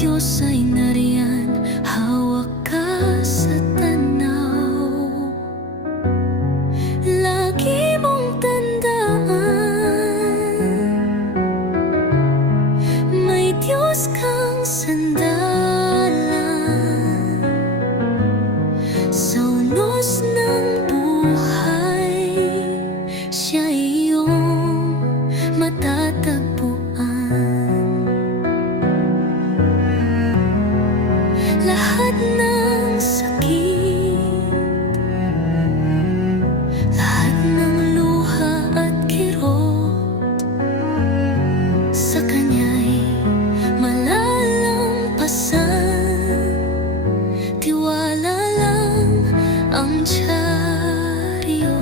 Diyos ay nariyan, hawak ka sa tanaw. Lagi mong tandaan, may Diyos kang sandalan. Sa unos ng buhay, siya iyong matatagpuan. Lahat ng sakit, lahat ng luha at kirot, sa Kanya'y malalampasan. Tiwala lang ang Diyariyot.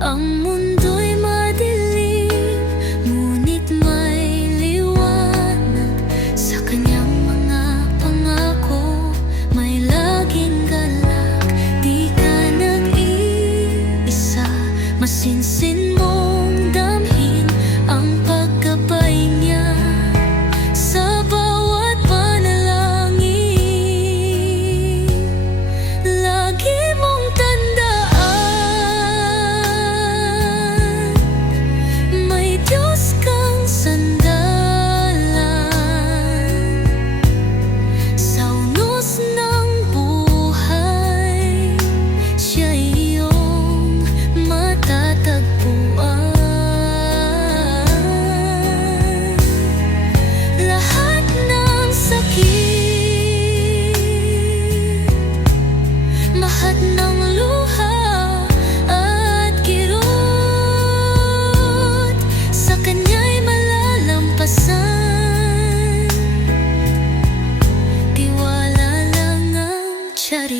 Ang mundo'y madilim, ngunit may liwanag. Sa Kanyang mga pangako, may laging galak. Di ka nag-iisa, masinsin mong damhin ang paggabay niya sa bawat panalangin. Lagi mong tandaan, may Diyos kang sandalan. Sa unos ng buhay, siya iyong matatagpuan. Lahat ng sakit, lahat ng luha at kirot, sa Kanya'y malalampasan. Tiwala lang ang Diyariyot.